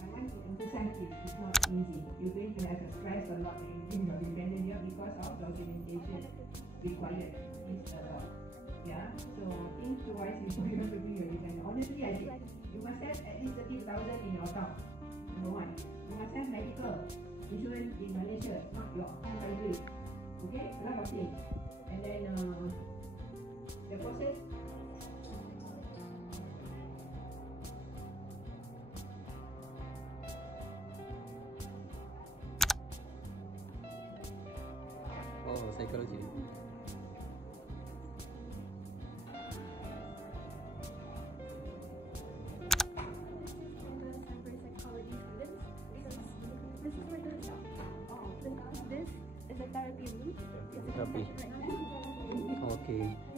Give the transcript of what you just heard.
I want to emphasize it's not easy. You're going to have to stress a lot in your independent year because of documentation required is a lot. Yeah, so think twice before you want to do your dependent. Honestly, I think you must have at least 30,000 in your account. Number one, you must have medical insurance in Malaysia, not your own private. Okay, a lot of things. And then the process. Oh, psychology. This is where the this is a therapy room. Therapy. Okay.